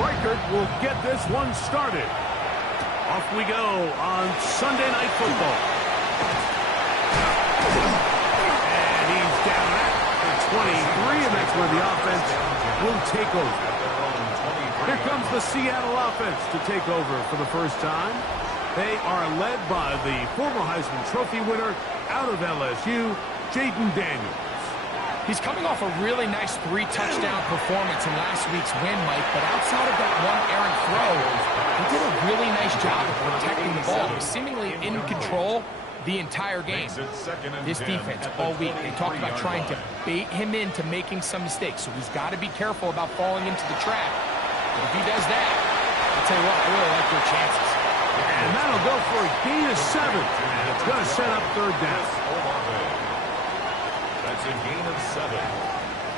Reichert will get this one started. Off we go on Sunday Night Football. And he's down at the 23, and that's where the offense will take over. Here comes the Seattle offense to take over for the first time. They are led by the former Heisman Trophy winner out of LSU, Jaden Daniels. He's coming off a really nice 3-touchdown performance in last week's win, Mike, but outside of that one errant throw, he did a really nice job of protecting the ball. He was seemingly in control the entire game. This defense all week, they talked about trying to bait him into making some mistakes, so he's got to be careful about falling into the trap. But if he does that, I'll tell you what, I really like their chances. And that'll go for a gain of 7, and it's going to set up third down. That's a gain of 7.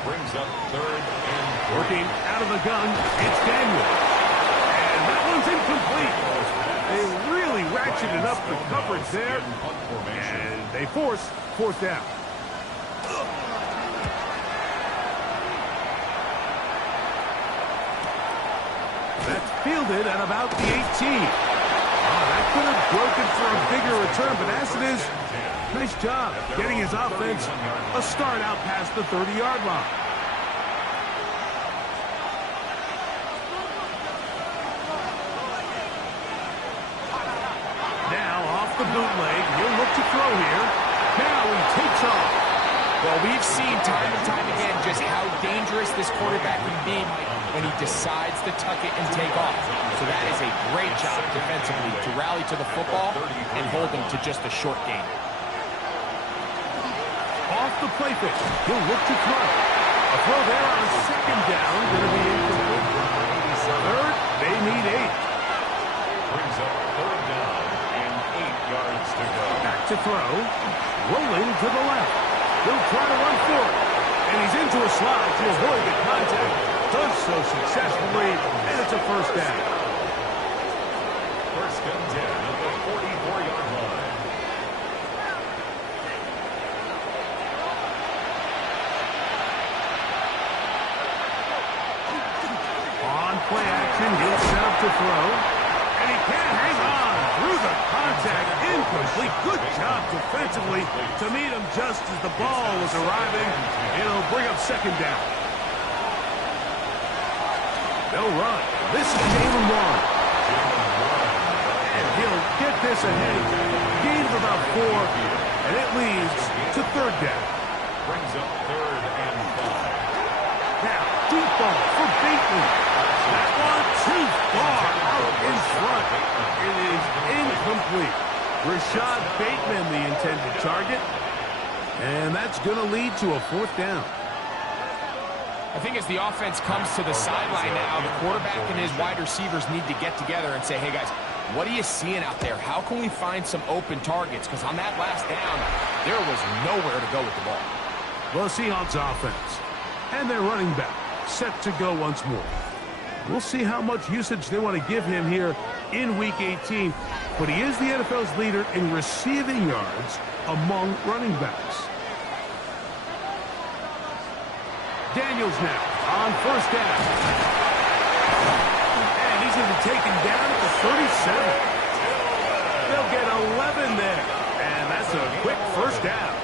Brings up third and 3. Working out of the gun, it's Daniel. And that one's incomplete. They really ratcheted up the coverage there, and they force fourth down. That's fielded at about the 18. Oh, that could have broken for a bigger return, but as it is, nice job getting his offense a start out past the 30-yard line. Now off the bootleg, he'll look to throw here. Now he takes off. Well, we've seen time and time again just how dangerous this quarterback can be when he decides to tuck it and take off. So that is a great job defensively to rally to the football and hold him to just a short gain. Off the play fake, he'll look to throw. A throw there on second down, going to be incomplete. Third, they need 8. Brings up third down and 8 yards to go. Back to throw, rolling to the left. He'll try to run for it, and he's into a slide to avoid the contact. Does so successfully, and it's a first down. First and 10 at the 44-yard line. On play action, he'll set up to throw, and he can't hang on through the contact. Incomplete. Good job defensively to meet him just as the ball was arriving. It'll bring up second down. They'll run. This is Jalen Warren. And he'll get this ahead. Gain of about 4, and it leads to third down. Brings up third and 5. Now, deep ball for Bateman. That one too far out in front. It is incomplete. Rashad Bateman, the intended target. And that's going to lead to a fourth down. I think as the offense comes to the sideline now, the quarterback and his wide receivers need to get together and say, hey, guys, what are you seeing out there? How can we find some open targets? Because on that last down, there was nowhere to go with the ball. Well, Seahawks offense and their running back set to go once more. We'll see how much usage they want to give him here in Week 18, but he is the NFL's leader in receiving yards among running backs. Daniels now on first down. And he's going to be taken down at the 37. They'll get 11 there, and that's a quick first down.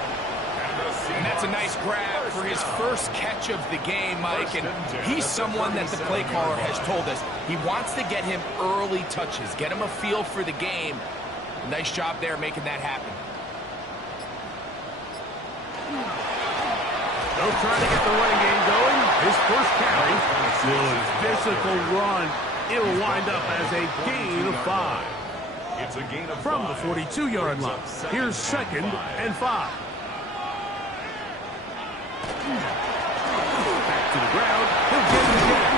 And that's a nice grab for his first catch of the game, Mike. And he's someone that the play caller has told us he wants to get him early touches, get him a feel for the game. Nice job there making that happen. They'll try to get the running game going. His first carry. Good physical run. It'll wind up as a gain of 5. It's a gain of 5. From the 42-yard line. Here's second and 5. Back to the ground. He'll get it again.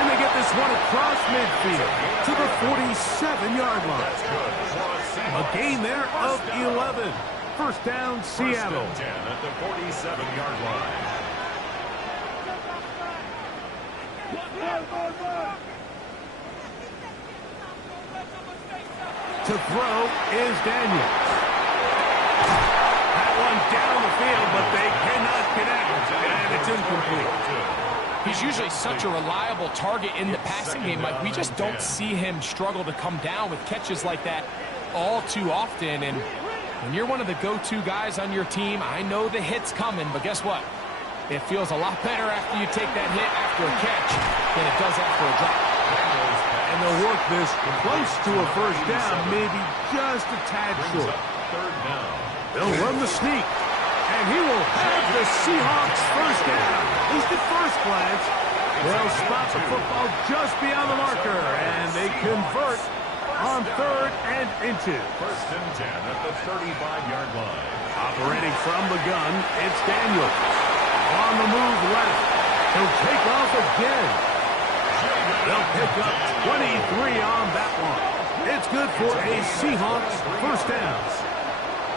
And they get this one across midfield to the 47-yard line. A gain there of 11. First down, Seattle. First and 10 at the 47-yard line. To throw is Daniels. That one down the field, but they cannot connect, and it's incomplete. He's usually such a reliable target in the passing game. Like, we just don't see him struggle to come down with catches like that all too often. And when you're one of the go-to guys on your team, I know the hit's coming, but guess what? It feels a lot better after you take that hit after a catch than it does after a drop. And they'll work this close to a first down, maybe just a tad short. They'll run the sneak, and he will have the Seahawks first down. At least at first glance, they'll spot the football just beyond the marker, and they convert on 3rd and inches. First and 10 at the 35-yard line. Operating from the gun, it's Daniels. On the move left. He'll take off again. They'll pick up 23 on that one. It's good for a Seahawks first down.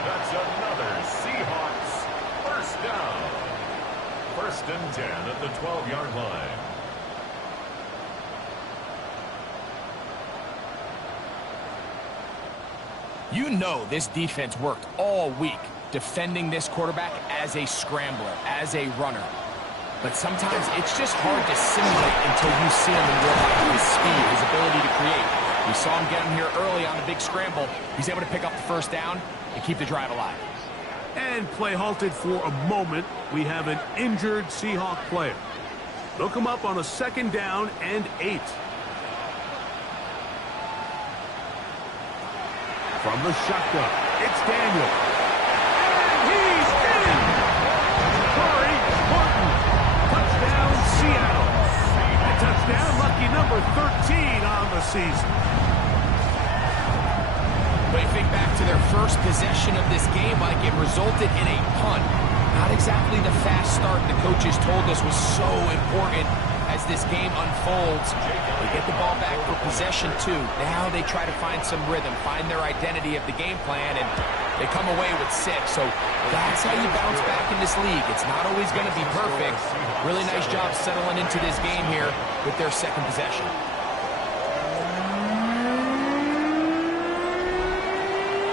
That's another Seahawks first down. First and 10 at the 12-yard line. You know this defense worked all week defending this quarterback as a scrambler, as a runner. But sometimes it's just hard to simulate until you see him in real life. His speed, his ability to create. We saw him get him here early on the big scramble. He's able to pick up the first down and keep the drive alive. And play halted for a moment. We have an injured Seahawk player. They'll come up on a 2nd down and 8. From the shotgun, it's Daniel. And he's in! Corey Horton. Touchdown, Seattle. A touchdown, lucky number 13 on the season. But you think back to their first possession of this game, like it resulted in a punt. Not exactly the fast start the coaches told us was so important as this game unfolds. They get the ball back for possession 2. Now they try to find some rhythm, find their identity of the game plan, and they come away with 6. So that's how you bounce back in this league. It's not always going to be perfect. Really nice job settling into this game here with their 2nd possession.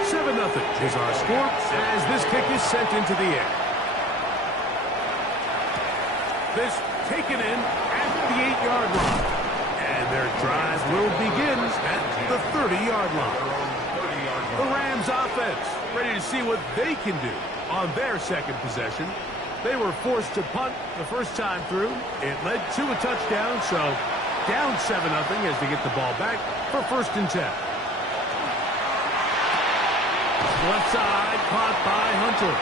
7-0 is our score as this kick is sent into the air. This taken in at the 8-yard line. And their drive will begin at the 30-yard line. The Rams offense ready to see what they can do on their 2nd possession. They were forced to punt the first time through. It led to a touchdown, so down 7-0 as they get the ball back for 1st and 10. Left side, caught by Hunter.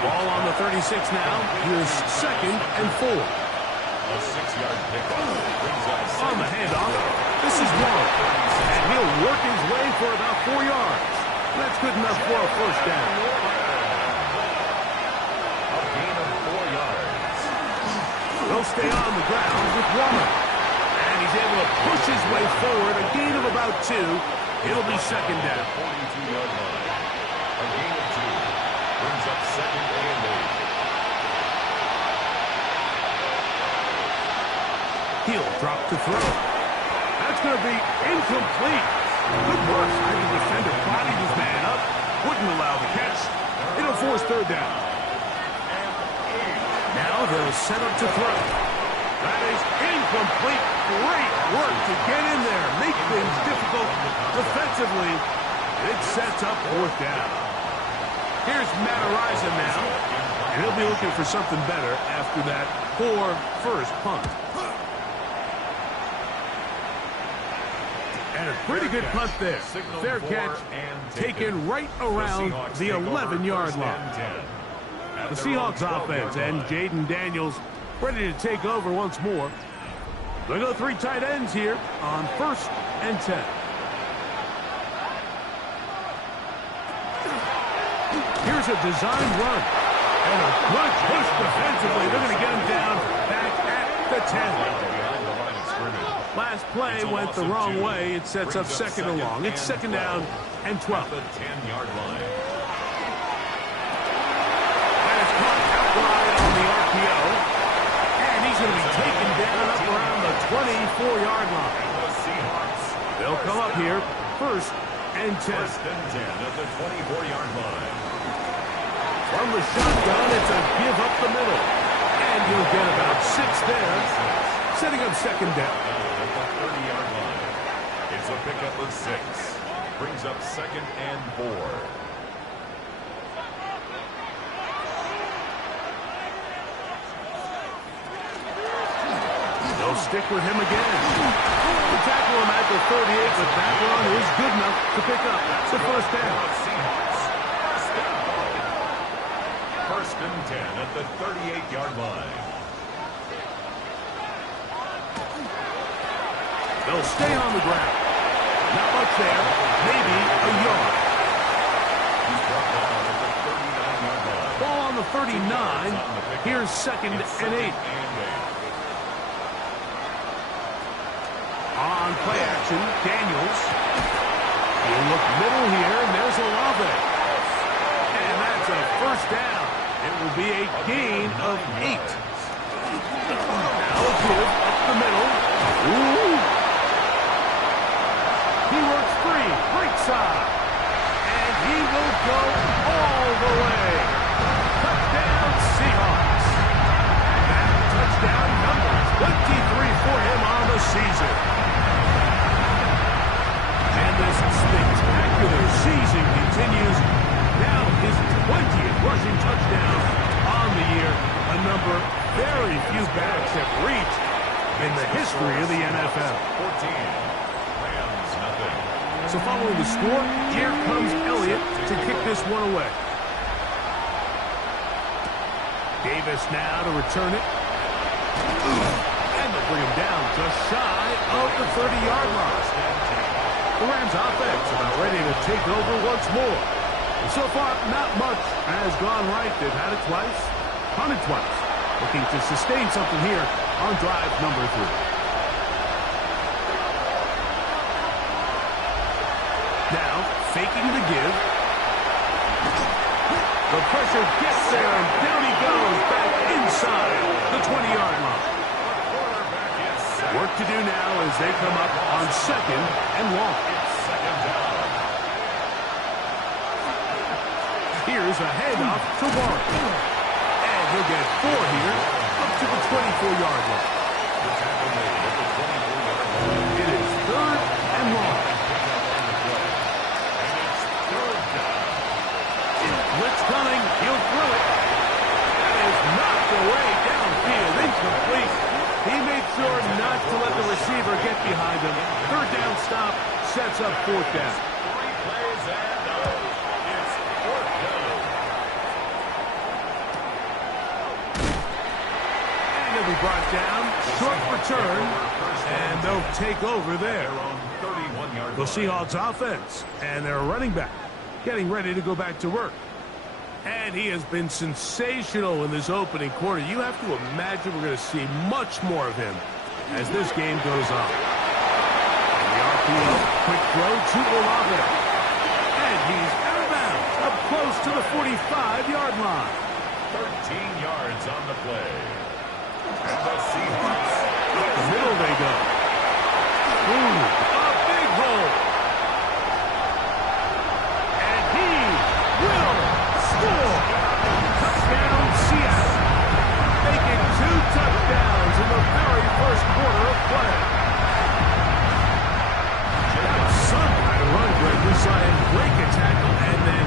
Ball on the 36 now. Here's 2nd and 4. A 6-yard pickup brings up On the handoff, this is Long. And he'll work his way for about 4 yards. That's good enough for a first down. a gain of 4 yards. They'll stay on the ground with Warner. And he's able to push his way forward. A gain of about 2. It'll be 2nd down. 42-yard line. A gain of 2 brings up 2nd and 8. He'll drop to throw. That's going to be incomplete. Good work by the defender. Bodied his man up. Wouldn't allow the catch. It'll force 3rd down. Now they'll set up to throw. That is incomplete. Great work to get in there. Make things difficult defensively. It sets up 4th down. Here's Matt Araiza now. And he'll be looking for something better after that poor first punt. And a pretty good punt there. Fair catch taken right around the 11-yard line. The Seahawks offense and Jaden Daniels ready to take over once more. They'll go 3 tight ends here on 1st and 10. Here's a design run. And a good push defensively. They're going to get him down back at the 10. Last play went the wrong way. It sets up 2nd and long. It's 2nd down and 12. The 10-yard line. And it's caught outside on the RPO. And he's going to be taken down up around the 24-yard line. They'll come up here 1st and 10. 1st and 10 at the 24-yard line. From the shotgun, it's a give up the middle. And you'll get about 6 there, setting up second down. At the 30-yard line. It's a pickup of 6. Brings up 2nd and 4. They'll stick with him again. The tackle him at the 38, but that run is good enough to pick up the first down. Seahawks. First and 10 at the 38-yard line. They'll stay on the ground. Not much there. Maybe a yard. He's brought down at the 39-yard line. Ball on the 39. Here's 2nd and 8. On play action, Daniels. He'll look middle here, and there's Olave. And that's a first down. It will be a gain of 8. Now a give up the middle. Ooh. He works free, right side. And he will go all the way. Touchdown, Seahawks. That touchdown number, 23 for him on the season. And this spectacular season continues. Now his 20th rushing touchdown on the year, a number very few backs have reached in the history of the NFL. 14. Rams, nothing. So following the score, here comes Elliott to kick this one away. Davis now to return it. And they'll bring him down just shy of the 30-yard line. The Rams offense about ready to take over once more. And so far, not much has gone right. They've had it twice, punted twice. Looking to sustain something here on drive number 3. Now, faking the give. The pressure gets there, and down he goes back inside the 20-yard line. Work to do now as they come up on 2nd and long. Here's a handoff to Warren. And he'll get 4 here up to the 24-yard line. It is 3rd and long. Blitz coming. He'll throw it. That is knocked away downfield. Incomplete. He made sure not to let the receiver get behind him. 3rd down stop sets up 4th down. 3 plays and it's 4th down. And he'll be brought down. Short return. And they'll take over there. The Seahawks offense and their running back getting ready to go back to work. And he has been sensational in this opening quarter. You have to imagine we're going to see much more of him as this game goes on. And the RPO, quick throw to Olave. And he's out of bounds, up close to the 45-yard line. 13 yards on the play. And the Seahawks. Up the middle they go. Ooh, a big hole. And he will score. Touchdown, Seattle. Making 2 touchdowns in the very first quarter of play. That's some kind of run, Greg. We saw him break a tackle and then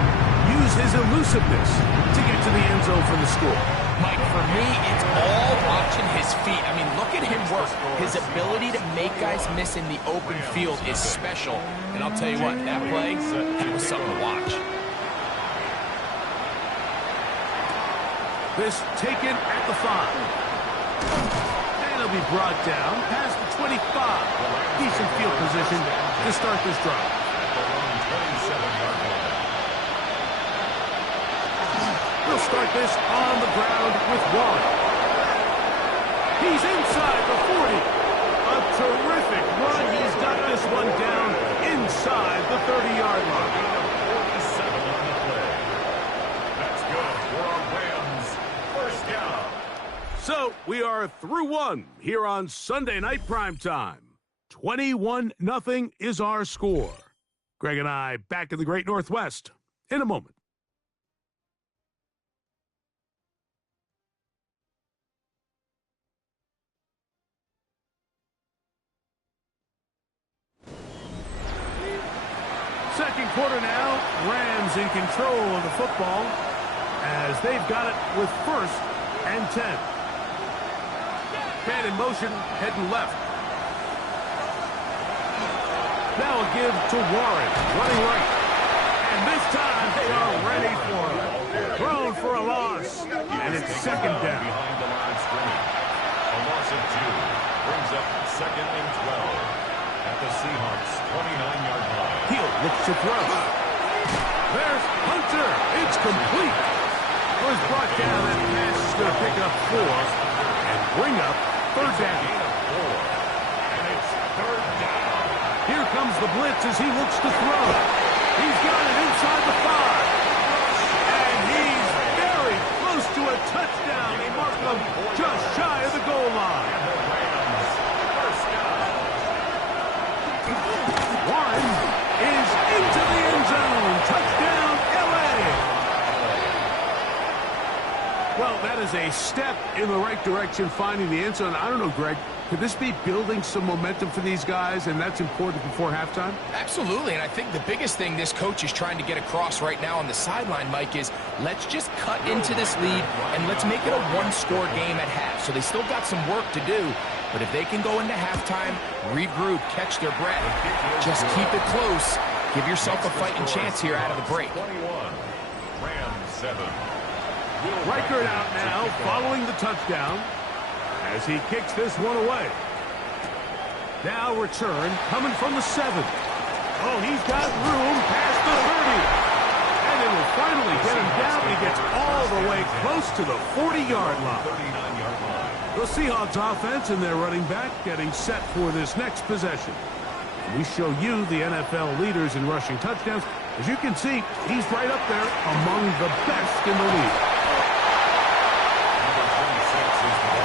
use his elusiveness to get to the end zone for the score. Mike, for me, it's all watching his feet. I mean, look at him work. His ability to make guys miss in the open field is special. And I'll tell you what, that play, that was something to watch. This taken at the 5. And he'll be brought down past the 25. Decent field position to start this drive. We'll start this on the ground with Warren. He's inside the 40. A terrific run. He's got this one down inside the 30-yard line. That's good for our Rams. First down. So we are through one here on Sunday Night Primetime. 21-0 is our score. Greg and I back in the Great Northwest in a moment. quarter now. Rams in control of the football as they've got it with 1st and 10. Man in motion, heading left. Now a give to Warren, running right. And this time they are ready for him. Thrown for a loss. And it's 2nd down. Behind the line of scrimmage. A loss of 2 brings up 2nd and 12 at the Seahawks' 29-yard line. Heel looks to throw. There's Hunter. It's complete. Was brought down. That pass is going to pick up 4 and bring up 3rd down. Gain of 4. And it's 3rd down. Here comes the blitz as he looks to throw. He's got it inside the 5. And he's very close to a touchdown. They mark him just shy of the goal line. And the Rams, 1st down. Warren is into the end zone. Touchdown, L.A. Well, that is a step in the right direction, finding the end zone. I don't know, Greg. Could this be building some momentum for these guys, and that's important before halftime? Absolutely, and I think the biggest thing this coach is trying to get across right now on the sideline, Mike, is let's just cut into this lead and let's make it a one-score game at half. So they still got some work to do, but if they can go into halftime, regroup, catch their breath, just keep it close, give yourself a fighting chance here out of the break. 21, Rams 7. Reichert out now, following the touchdown, as he kicks this one away. Now return, coming from the 7. Oh, he's got room past the 30. And they will finally get him down. He gets all the way close to the 40-yard line. 39-yard line. The Seahawks offense and their running back getting set for this next possession. We show you the NFL leaders in rushing touchdowns. As you can see, he's right up there among the best in the league.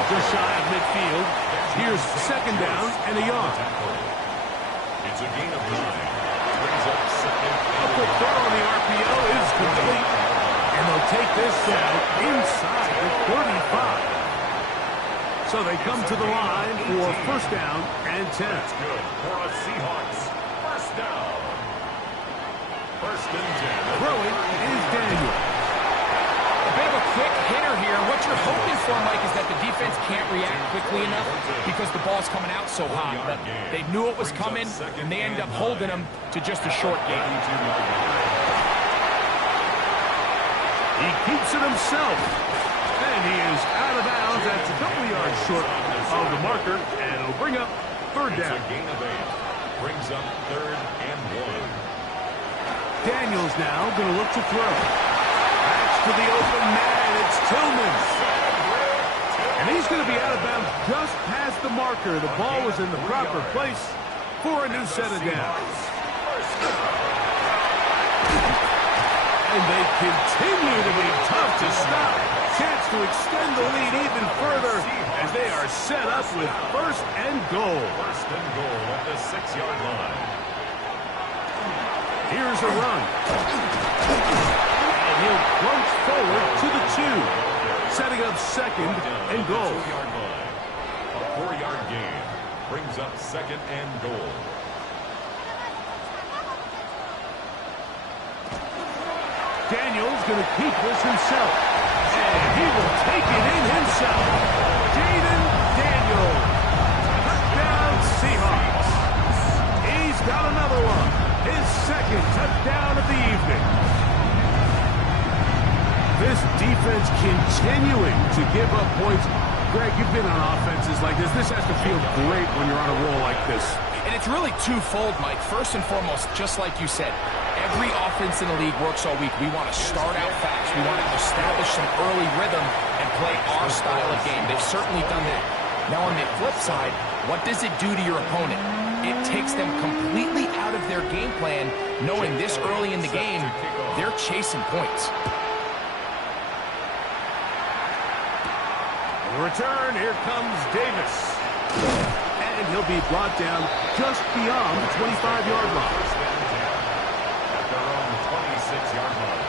Just shy of midfield. Here's 2nd down and a yard. It's a gain of 9. Brings up 2nd. A quick throw on the RPO is complete. And they'll take this down inside the 35. So they come to the line for 1st down and 10. That's good for a Seahawks. 1st down. 1st and 10. Throwing is Daniel. A bit of a quick hitter here. What you're hoping for, Mike, is that the defense can't react quickly enough because the ball's coming out so hot. But they knew it was coming, and they end up holding them to just a short gain. He keeps it himself. And he is out of bounds. That's a couple of yards short of the marker. And it'll bring up 3rd down. It's a gain of 8. Brings up 3rd and 1. Daniels now going to look to throw. That's to the open man. It's Tillman. And he's going to be out of bounds just past the marker. The ball was in the proper place for a new set of downs. And they continue to be tough to stop. Chance to extend the lead even further as they are set up with 1st and goal. 1st and goal at the 6-yard line. Here's a run. And he'll plunge forward to the 2. Setting up 2nd and goal. 2-yard line. A 4-yard gain brings up 2nd and goal. Daniels going to keep this himself. And he will take it in himself. Jaden Daniels. Touchdown Seahawks. He's got another one. His 2nd touchdown of the evening. This defense continuing to give up points. Greg, you've been on offenses like this. This has to feel great when you're on a roll like this. And it's really twofold, Mike. First and foremost, just like you said, every offense in the league works all week. We want to start out fast. We want to establish some early rhythm and play our style of game. They've certainly done that. Now, on the flip side, what does it do to your opponent? It takes them completely out of their game plan, knowing this early in the game, they're chasing points. Return, here comes Davis. And he'll be brought down just beyond the 25-yard line. At their own 26-yard line.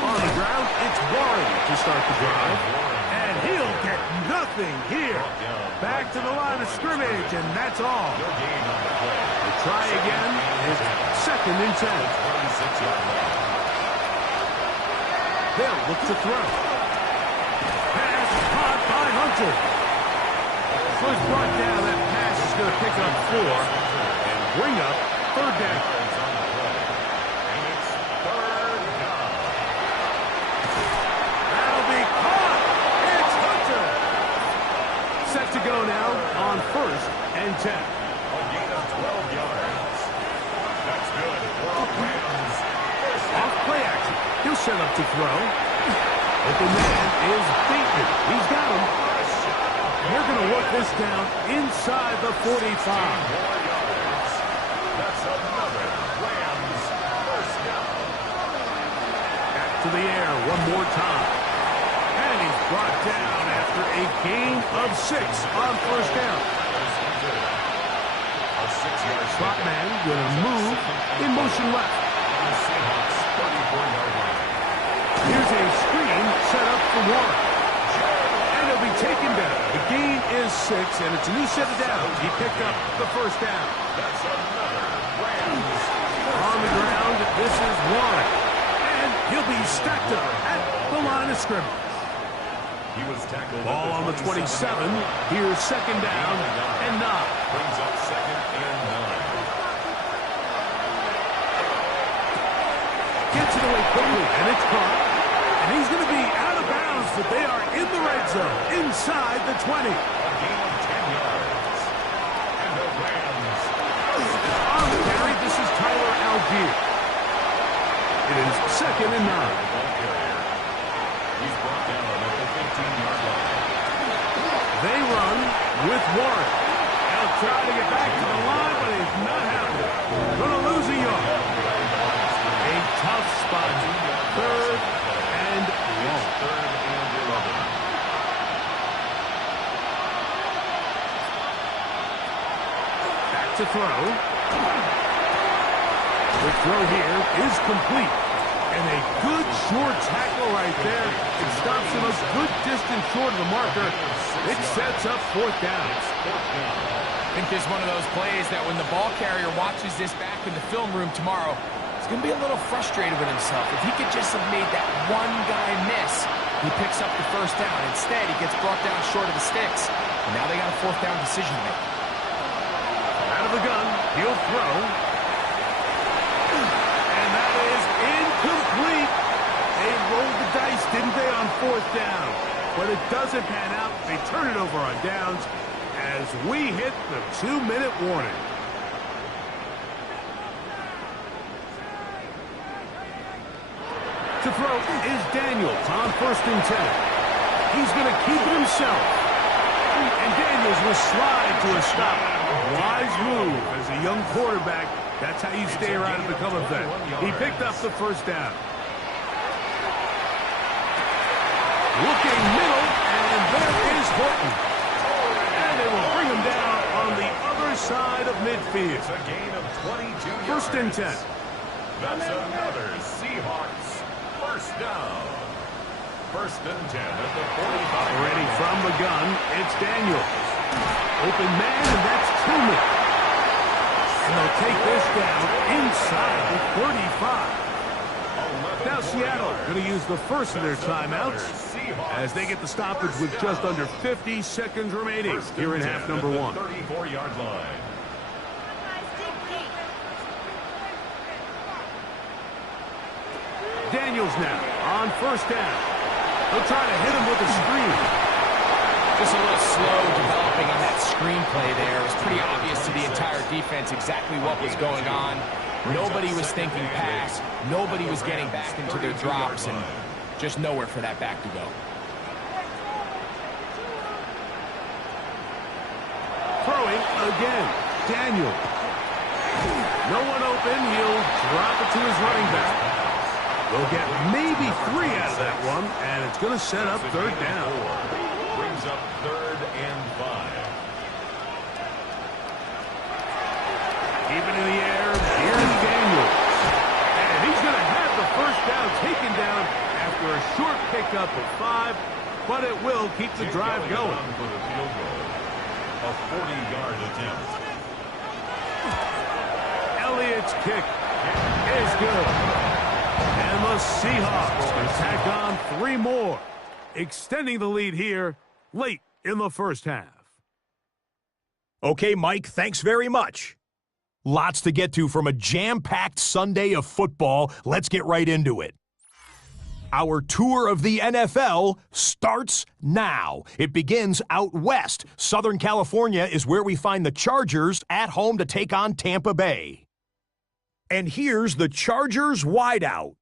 On the ground, to start the drive. And he'll get nothing here. Back to the line of scrimmage, and that's all. The try again is 2nd and 10. They'll look to throw. Pass caught by Hunter. First brought down, that pass is going to pick up 4 and bring up 3rd down. That'll be caught. It's Hunter. Set to go now on 1st and 10. A gain of 12 yards. That's good for Rams. Off play action. He'll set up to throw. Open man is Bateman. He's got him. They're going to work this down inside the 45. That's another Rams first down. Back to the air one more time. And he's brought down after a gain of 6 on 1st down. A 6-yard Slot man going to move in motion left. Seahawks 34-yard line. Here's a screen set up for Warren. And he'll be taken down. The gain is 6, and it's a new set of downs. He picked up the 1st down. That's another Rams. On the ground, this is Warren. And he'll be stacked up at the line of scrimmage. He was tackled. Ball on the 27. Here's 2nd down and 9. Brings up 2nd and 9. Gets it away quickly, and it's caught. And he's going to be out of bounds, but they are in the red zone, inside the 20. A gain of 10 yards. And the Rams. On the carry, this is Tyler Algier. It is 2nd and 9. Ball carrier. He's brought down at the 15-yard line. They run with Warren. They'll try to get back to the line, but it's not happening. Going to lose a yard. A tough spot. 3rd and long. 3rd and 11. Back to throw. The throw here is complete. And a good short tackle right there. It stops him a good distance short of the marker. It sets up 4th down. I think this is one of those plays that when the ball carrier watches this back in the film room tomorrow, he's going to be a little frustrated with himself. If he could just have made that one guy miss, he picks up the 1st down. Instead, he gets brought down short of the sticks. And now they got a 4th down decision to make. Out of the gun, he'll throw. And that is incomplete. They rolled the dice, didn't they, on 4th down? But it doesn't pan out. They turn it over on downs as we hit the 2-minute warning. To throw is Daniels on 1st and 10. He's going to keep it himself. And Daniels will slide to a stop. Wise move as a young quarterback. That's how you stay around and become a vet. He picked up the 1st down. Looking middle, and there is Horton. And they will bring him down on the other side of midfield. It's a gain of 22 yards. 1st and 10. That's another Seahawks first down. 1st and 10 at the 45. Ready from the gun, it's Daniels. Open man, and that's Tillman. And they'll take this down inside the 35. Now Seattle going to use the first of their timeouts as they get the stoppage with just under 50 seconds remaining here in half number 1. 34-yard line. Daniels now on 1st down. They'll try to hit him with a screen. Just a little slow developing on that screenplay there. It was pretty obvious to the entire defense exactly what was going on. Nobody was thinking pass. Nobody was getting back into their drops, and just nowhere for that back to go. Throwing again. Daniel. No one open. He'll drop it to his running back. They'll get maybe 3 out of that one, and it's going to set up 3rd down. Brings up 3rd and 5. Keeping in the air, here's Daniels. And he's going to have the 1st down taken down after after a short pickup of 5, but it will keep the drive going. For the field goal. A 40-yard attempt. Elliott's kick is good. And the Seahawks can tack on 3 more, extending the lead here late in the first half. Okay, Mike, thanks very much. Lots to get to from a jam-packed Sunday of football. Let's get right into it. Our tour of the NFL starts now. It begins out west. Southern California is where we find the Chargers at home to take on Tampa Bay. And here's the Chargers wideout.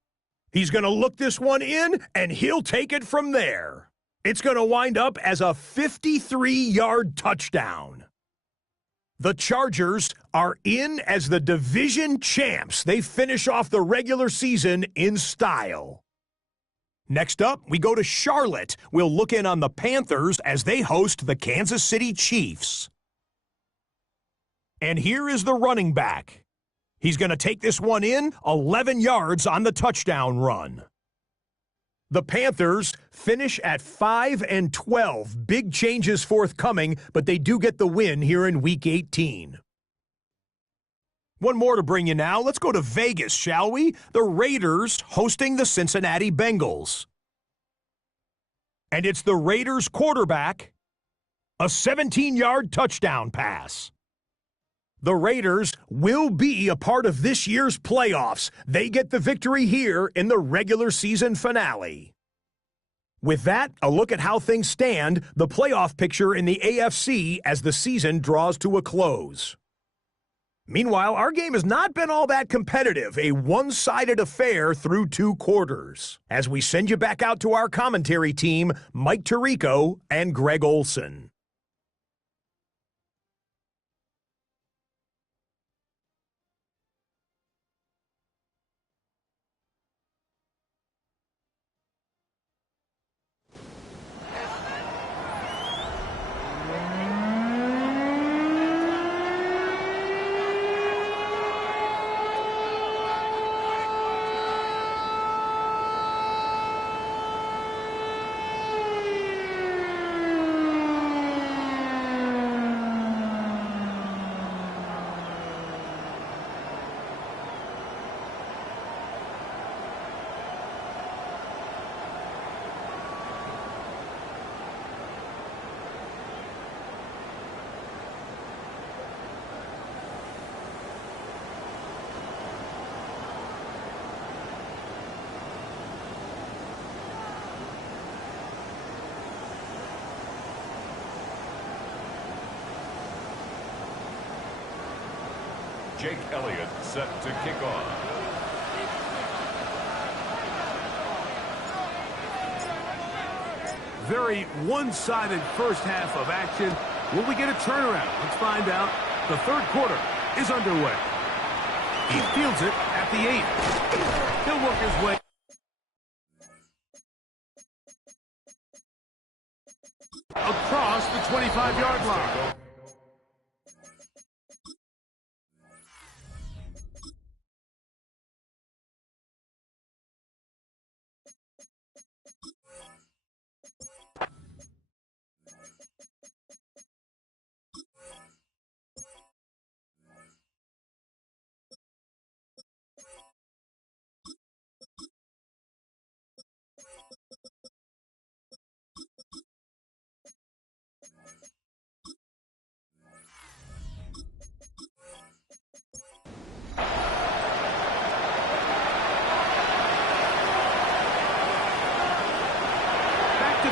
He's going to look this one in, and he'll take it from there. It's going to wind up as a 53-yard touchdown. The Chargers are in as the division champs. They finish off the regular season in style. Next up, we go to Charlotte. We'll look in on the Panthers as they host the Kansas City Chiefs. And here is the running back. He's going to take this one in, 11 yards on the touchdown run. The Panthers finish at 5-12. Big changes forthcoming, but they do get the win here in Week 18. One more to bring you now. Let's go to Vegas, shall we? The Raiders hosting the Cincinnati Bengals. And it's the Raiders quarterback, a 17-yard touchdown pass. The Raiders will be a part of this year's playoffs. They get the victory here in the regular season finale. With that, a look at how things stand, the playoff picture in the AFC as the season draws to a close. Meanwhile, our game has not been all that competitive, a one-sided affair through 2 quarters. As we send you back out to our commentary team, Mike Tirico and Greg Olson. Jake Elliott set to kick off. Very one-sided first half of action. Will we get a turnaround? Let's find out. The third quarter is underway. He fields it at the 8. He'll work his way across the 25-yard line.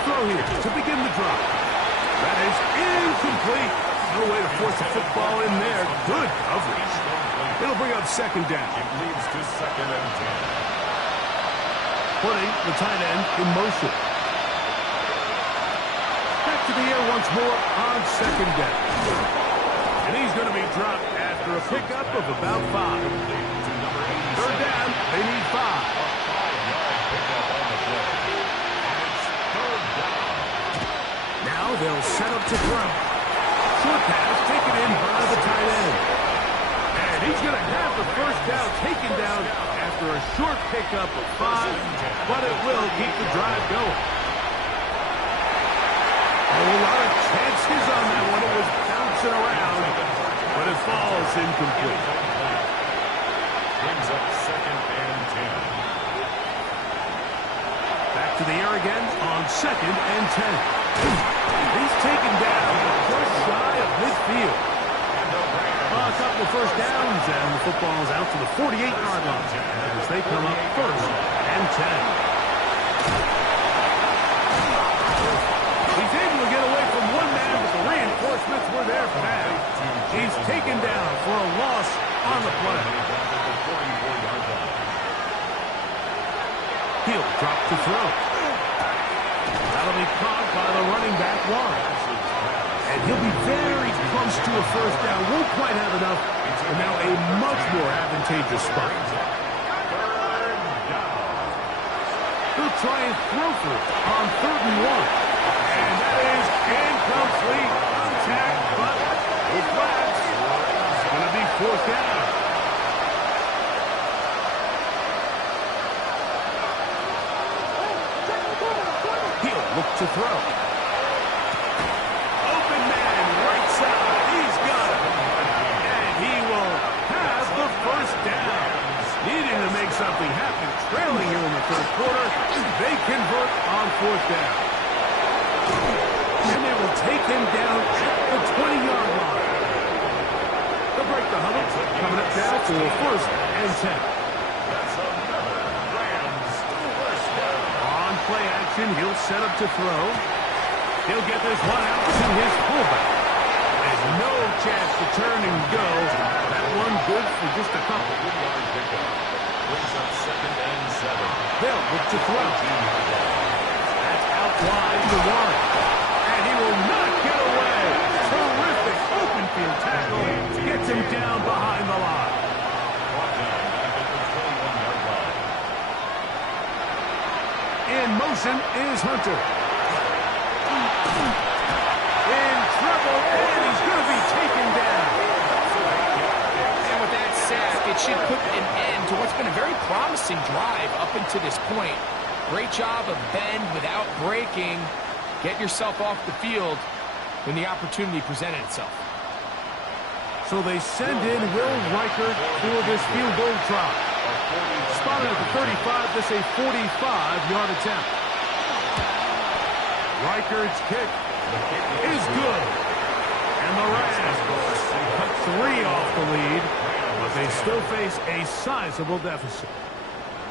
Throw here to begin the drive. That is incomplete. No way to force a football in there. Good coverage. It'll bring up second down. It leads to 2nd and 10. Putting the tight end in motion. Back to the air once more on second down. And he's going to be dropped after a pickup of about 5. Third down, they need 5. They'll set up to throw. Short pass taken in by the tight end. And he's going to have the first down taken down after a short pickup of 5, but it will keep the drive going. Oh, a lot of chances on that one. It was bouncing around, but it falls incomplete. Brings up 2nd and 10. Back to the air again on 2nd and 10. He's taken down just shy of midfield. A couple of first downs, and the football's out to the 48-yard line as they come up 1st and 10. He's able to get away from one man, but the reinforcements were there for that. He's taken down for a loss on the play. He'll drop to throw. That'll be caught by the running back wide. And he'll be very close to a first down. Won't quite have enough. And now a much more advantageous spot. He'll try and throw for it on 3rd and 1. And that is incomplete. Contact, but with flags. It's going to be 4th down. He'll look to throw. Open man, right side. He's got it. And he will have the first down. Needing to make something happen. Trailing here in the 3rd quarter. They convert on 4th down. And they will take him down at the 20-yard line. They'll break the huddle. Coming up now for 1st and 10. That's another Rams first down. On play action, he'll set up to throw. He'll get this one out to his fullback. There's no chance to turn and go. That one good for just a couple. Brings up 2nd and 7. They'll look to throw. That's out wide to Warren. And he will not get away. Terrific open field tackle. Gets him down behind the line. Brought down back at the 21-yard line. In motion is Hunter. In trouble, and he's going to be taken down. And with that sack, it should put an end to what's been a very promising drive up until this point. Great job of bend without breaking. Get yourself off the field when the opportunity presented itself. So they send in Will Reichert for this field goal try. Spotted at the 35, this a 45-yard attempt. Reichert's kick is good. And the Rams cut 3 off the lead, but they still face a sizable deficit.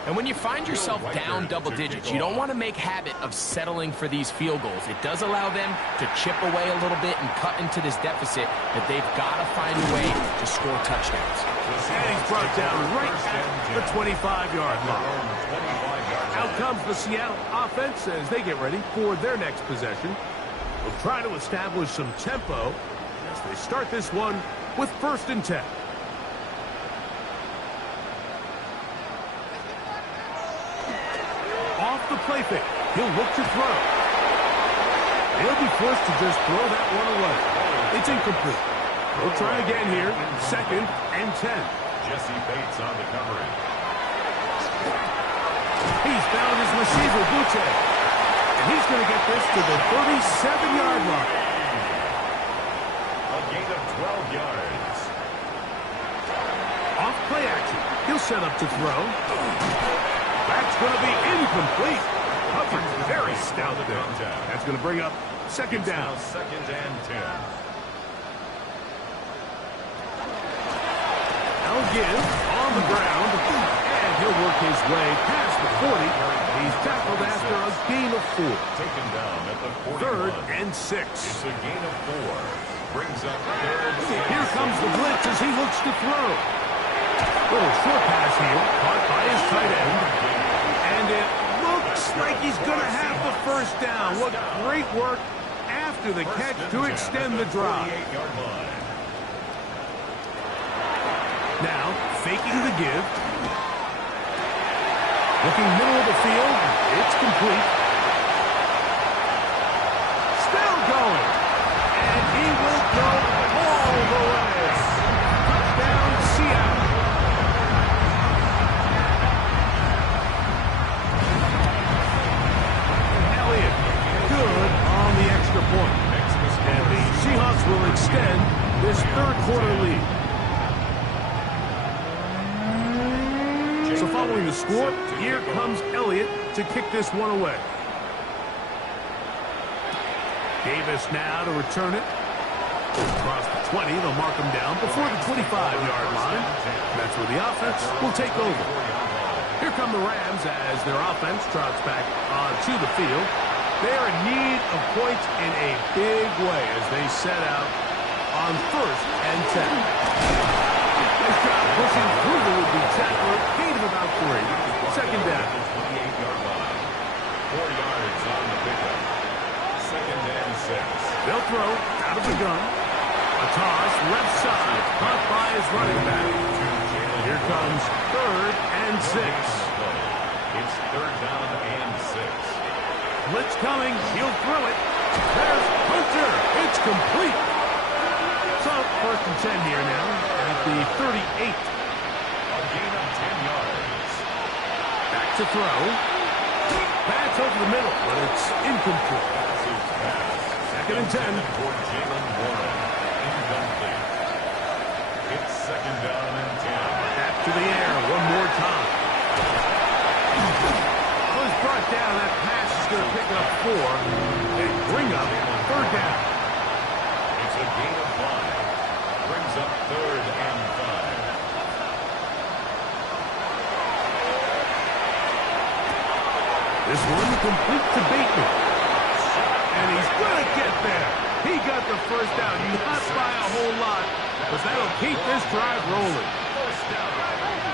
And when you find yourself down double digits, you don't want to make habit of settling for these field goals. It does allow them to chip away a little bit and cut into this deficit, but they've got to find a way to score touchdowns. And he's brought down right at the 25-yard line. Out comes the Seattle offense as they get ready for their next possession. They'll try to establish some tempo as they start this one with 1st and 10. Off the play fake. He'll look to throw. He'll be forced to just throw that one away. It's incomplete. We'll try again here. 2nd and 10. Jesse Bates on the coverage. He's found his receiver, Buche. And he's going to get this to the 37-yard line. A gain of 12 yards. Off play action. He'll set up to throw. That's going to be incomplete. Covered very stout there. That's going to bring up 2nd down. Now 2nd and 10. Elgin on the ground, and he'll work his way past the 40. He's tackled after a gain of 4. Taken down at the 41. 3rd and 6. It's a gain of 4. Brings up 3rd. Here comes the blitz as he looks to throw. Little short pass here, caught by his tight end. And it looks like he's going to have the first down. What great work after the catch to extend the drive. Now, faking the give. Looking middle of the field. It's complete. Still going. And he will go all the way. Touchdown, Seattle. So following the score, here comes Elliott to kick this one away. Davis now to return it. Across the 20, they'll mark him down before the 25-yard line. That's where the offense will take over. Here come the Rams as their offense trots back onto the field. They are in need of points in a big way as they set out on 1st and 10. Nice job pushing through the would-be tackler. Gain of about 3. Second down. 28-yard line. 4 yards on the pickup. 2nd and 6. They'll throw out of the gun. A toss, left side, caught by his running back. Here comes 3rd and 6. It's 3rd down and 6. Blitz coming, he'll throw it. There's Hunter. It's complete. So 1st and 10 here now at the 38. A gain of 10 yards. Back to throw. Pass over the middle, but it's incomplete. 2nd and 10. For Jalen Warren. Incomplete. It's 2nd down and 10. Back to the air one more time. Was brought down. That pass is going to pick up 4 and bring up 3rd down. It's a gain of 5. Brings up 3rd and 5. This one complete to Bateman. And he's going to get there. He got the first down. Not by a whole lot, but that'll keep this drive rolling.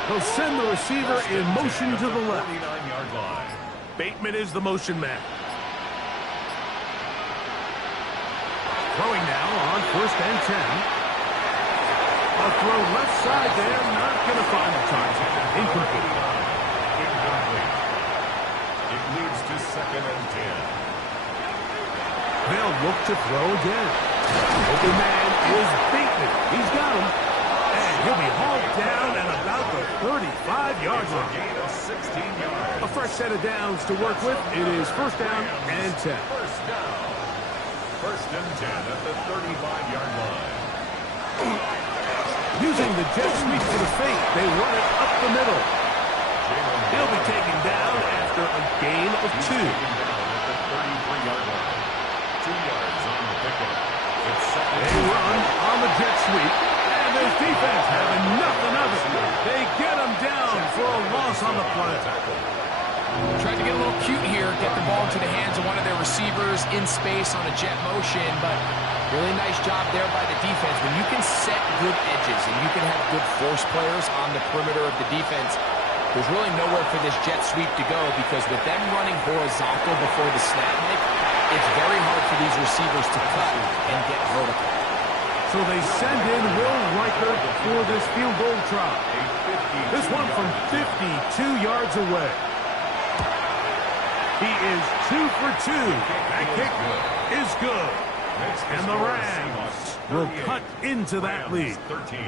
He'll send the receiver in motion to the left. 49-yard line. Bateman is the motion man. Throwing now on 1st and 10. A throw left side there, not going to find the target. Incomplete. Incomplete. It leads to 2nd and 10. They'll look to throw again. Open man is Bateman. He's got him. And he'll be hauled down at about the 35-yard line. Gain of 16 yards. A fresh set of downs to work with. It is 1st down and 10. First down. 1st and 10 at the 35-yard line. Using the jet sweep for the fake, they run it up the middle. He'll be taken down after a gain of 2. Taken down at the 33-yard line. 2 yards on the pickup. It's 2nd. They run on the jet sweep, and this defense having nothing of it. They get him down for a loss on the play. Tried to get a little cute here, get the ball into the hands of one of their receivers in space on a jet motion, but really nice job there by the defense. When you can set good edges and you can have good force players on the perimeter of the defense, there's really nowhere for this jet sweep to go because with them running horizontal before the snap, Nick, it's very hard for these receivers to cut and get vertical. So they send in Will Riker for this field goal try. This one from 52 yards away. He is 2 for 2. That kick is good. And the Rams will cut into that lead. 13.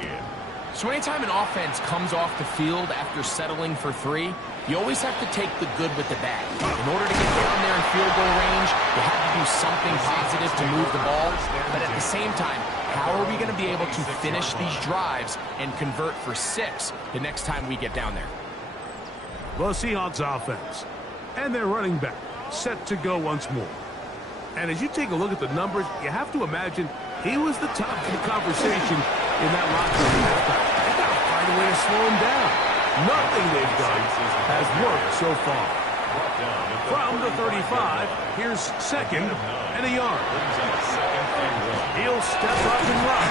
So anytime an offense comes off the field after settling for 3, you always have to take the good with the bad. In order to get down there in field goal range, you have to do something positive to move the ball. But at the same time, how are we going to be able to finish these drives and convert for 6 the next time we get down there? The Seahawks offense. And their running back set to go once more. And as you take a look at the numbers, you have to imagine he was the top of the conversation in that locker room halftime. They got to find a way to slow him down. Nothing they've done has worked so far. From the 35, here's 2nd and a yard. He'll step up and run.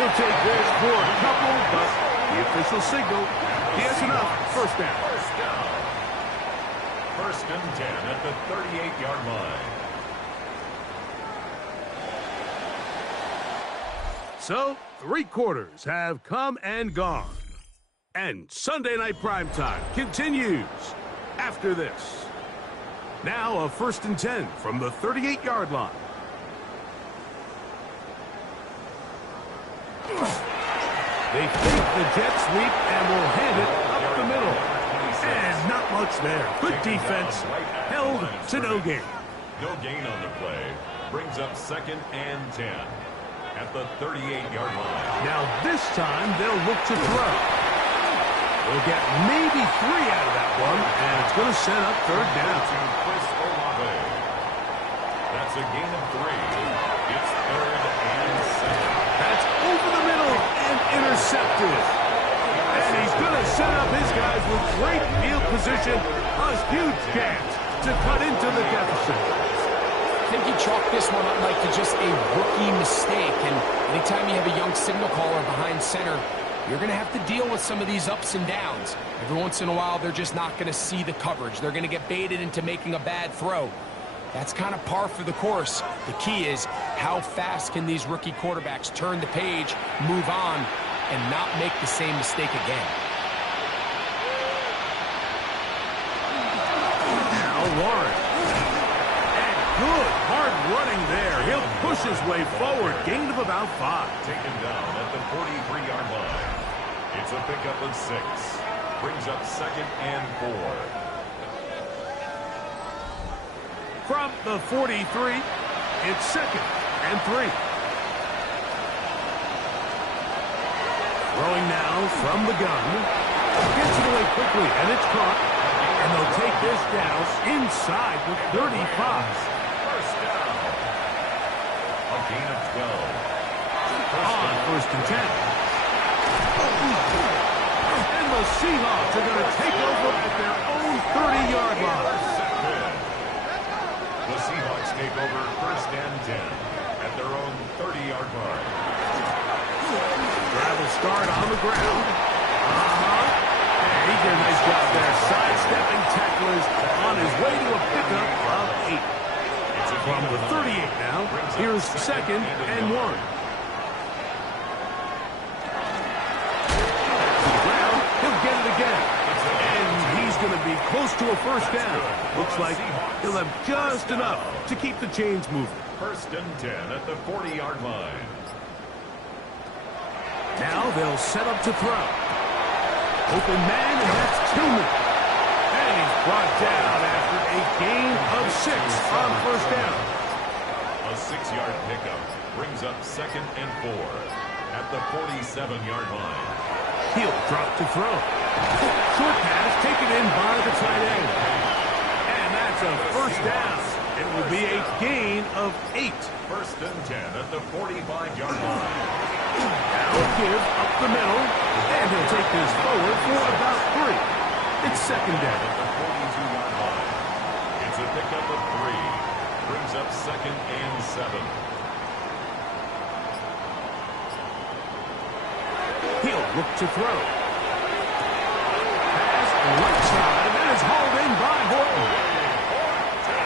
He'll take this for a couple, but the official signal, he has enough. 1st down. 1st and 10 at the 38-yard line. So, 3 quarters have come and gone. And Sunday Night Primetime continues after this. Now a 1st and 10 from the 38-yard line. They fake the jet sweep and will hand it up the middle. And not much there. Good defense. Held to no gain. No gain on the play. Brings up 2nd and 10 at the 38-yard line. Now this time they'll look to throw. They'll get maybe 3 out of that one, and it's going to set up third down. That's a gain of 3. It's third and 7. That's over the middle and intercepted. And he's going to set up his guys with great field position. A huge chance to cut into the deficit. I think he chalked this one up, Mike, to just a rookie mistake. And anytime you have a young signal caller behind center, you're going to have to deal with some of these ups and downs. Every once in a while, they're just not going to see the coverage. They're going to get baited into making a bad throw. That's kind of par for the course. The key is how fast can these rookie quarterbacks turn the page, move on, and not make the same mistake again. Now Warren. And good hard running there. He'll push his way forward. Gain of about 5. Taken down at the 43-yard line. It's a pickup of 6. Brings up second and 4. From the 43, it's second and 3. Throwing now from the gun. Gets it away quickly, and it's caught. And they'll take this down inside the 35. First down. A gain of 12. On first and 10. And the Seahawks are going to take over at their own 30-yard line. The Seahawks take over first and 10 at their own 30-yard line. Drive will start on the ground. And he did a nice job there. Sidestepping tacklers on his way to a pickup of 8. From the 38 now, here's second and 1. He'll get it again. And he's going to be close to a first down. Looks like he'll have just enough to keep the chains moving. First and 10 at the 40-yard line. Now they'll set up to throw. Open man, and that's Tillman. And he's brought down after a gain of 6 on first down. A 6-yard pickup brings up second and 4 at the 47-yard line. He'll drop to throw. Short pass taken in by the tight end. And that's a first down. It will be a gain of 8. First and 10 at the 45-yard line. Now a give up the middle. And he'll take this forward for about 3. It's second down. At the 42-yard line. It's a pickup of 3. Brings up second and 7. He'll look to throw. Pass right side, and is hauled in by Horton.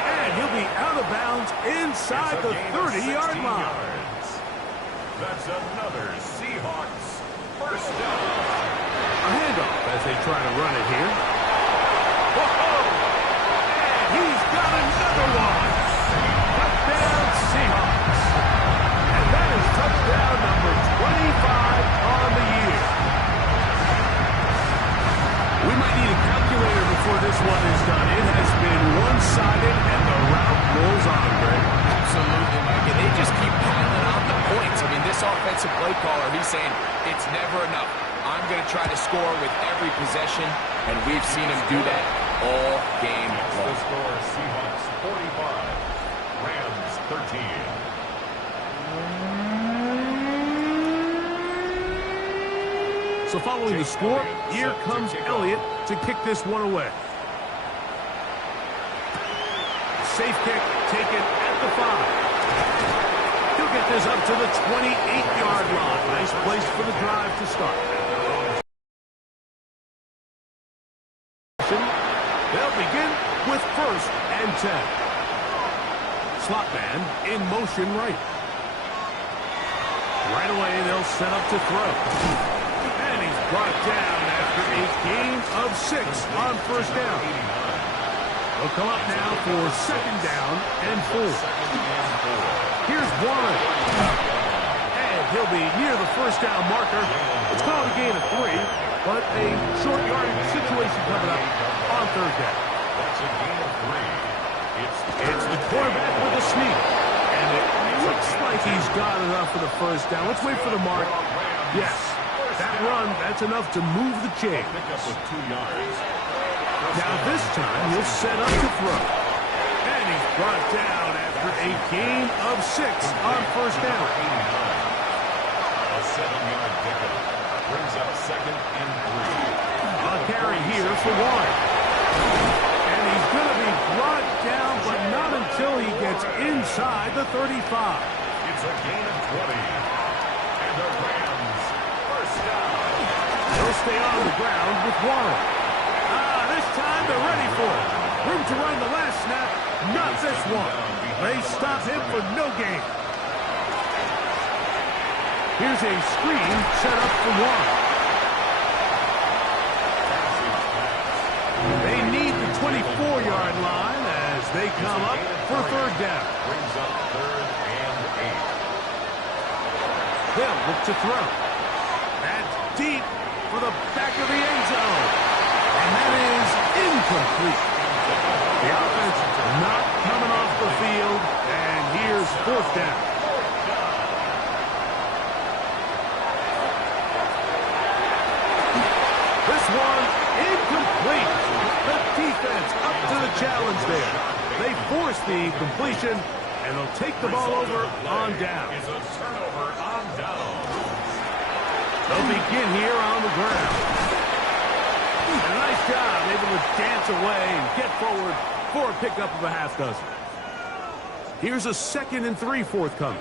And he'll be out of bounds inside the 30-yard line. That's another Seahawks first down. A handoff as they try to run it here. Whoa! And he's got another one. Touchdown Seahawks. And that is touchdown number 25 on the year. We might need a calculator before this one is done. It has been one-sided, and the route rolls on, Greg. Absolutely, Mike. And they just keep piling on the points. I mean, this offensive play caller, he's saying it's never enough. I'm going to try to score with every possession, and we've seen him do that all game The long. score, Seahawks 45, Rams 13. So following the score, here comes Elliott to kick this one away. Safe kick taken at the 5. He'll get this up to the 28-yard line. Nice place for the drive to start. They'll begin with first and 10. Slot man in motion right. Right away, they'll set up to throw. And he's brought down after a gain of 6 on first down. They'll come up now for second down and 4. Here's Warren. And he'll be near the first down marker. It's called a gain of 3, but a short yardage situation coming up on third down. That's a gain of 3. It's the quarterback with a sneak. And it looks like he's got enough for the first down. Let's wait for the mark. Yes. That run, that's enough to move the chain. Pick up with 2 yards. Now this time, he'll set up to throw. And he's brought down after a gain of 6 on first down. A 7-yard pickup brings up 2nd and 3. A carry here for Warren. And he's going to be brought down, but not until he gets inside the 35. It's a gain of 20. And the Rams, first down. They'll stay on the ground with Warren. This time they're ready for it. Room to run the last snap, not this one. They stop him for no gain. Here's a screen set up for Warren. They need the 24-yard line as they come up for third down. Brings up 3rd and 8. They'll look to throw. That's deep for the back of the end zone. And that is incomplete. The offense not coming off the field, and here's 4th down. This one incomplete. The defense up to the challenge there. They force the completion, and they'll take the ball over on down. It's a turnover on down. They'll begin here on the ground. A nice job, able to dance away and get forward for a pickup of a half dozen. Here's a 2nd and 3 forthcoming.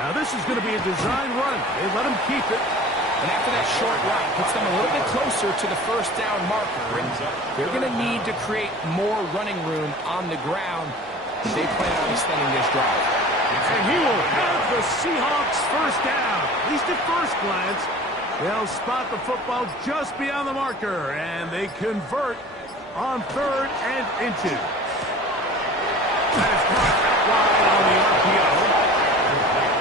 Now this is going to be a design run. They let him keep it. And after that short run, puts them a little bit closer to the first down marker. And they're going to need to create more running room on the ground. They plan on extending this drive. And he will have the Seahawks first down. At least at first glance. They'll spot the football just beyond the marker, and they convert on 3rd and inches. That is caught out wide on the RPO.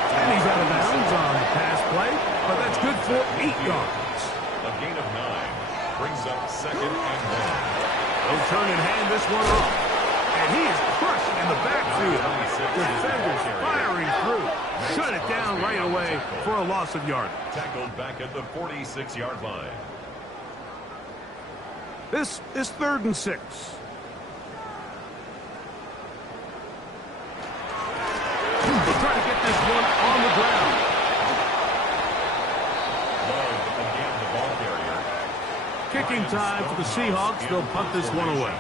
And he's out of bounds on the pass play, but that's good for 8 yards. A gain of 9 brings up 2nd and 1. They'll turn and hand this one off. And he is crushed in the backfield. Defenders firing through. Shut it down right away for a loss of yardage. Tackled back at the 46-yard line. This is 3rd and 6. They'll try to get this one on the ground. Love again the ball carrier. Kicking time for the Seahawks. They'll punt this one away.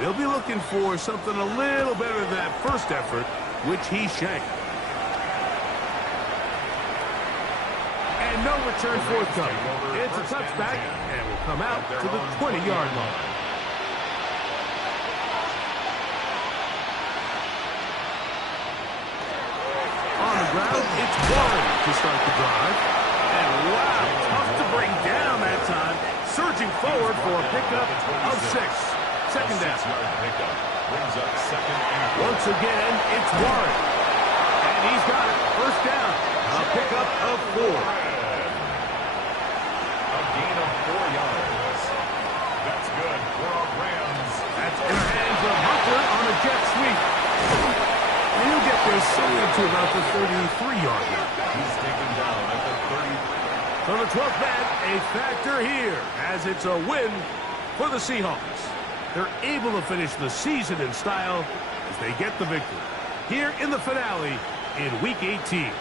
They'll be looking for something a little better than that first effort, which he shanked. And no return forthcoming. It's a touchback, and will come out to the 20-yard line. On the ground, it's Warren to start the drive. And wow, tough to bring down that time. Surging forward for a pickup of 6. Second down. Brings up 2nd and 4. Once again, it's Warren. And he's got it. First down. A pickup of 4. A gain of 4 yards. That's good for our Rams. That's in the hands of Hunter on a jet sweep. And he'll get this somewhere to about the 33-yard line. He's taken down at the 30. So the 12th man, a factor here, as it's a win for the Seahawks. They're able to finish the season in style as they get the victory here in the finale in Week 18.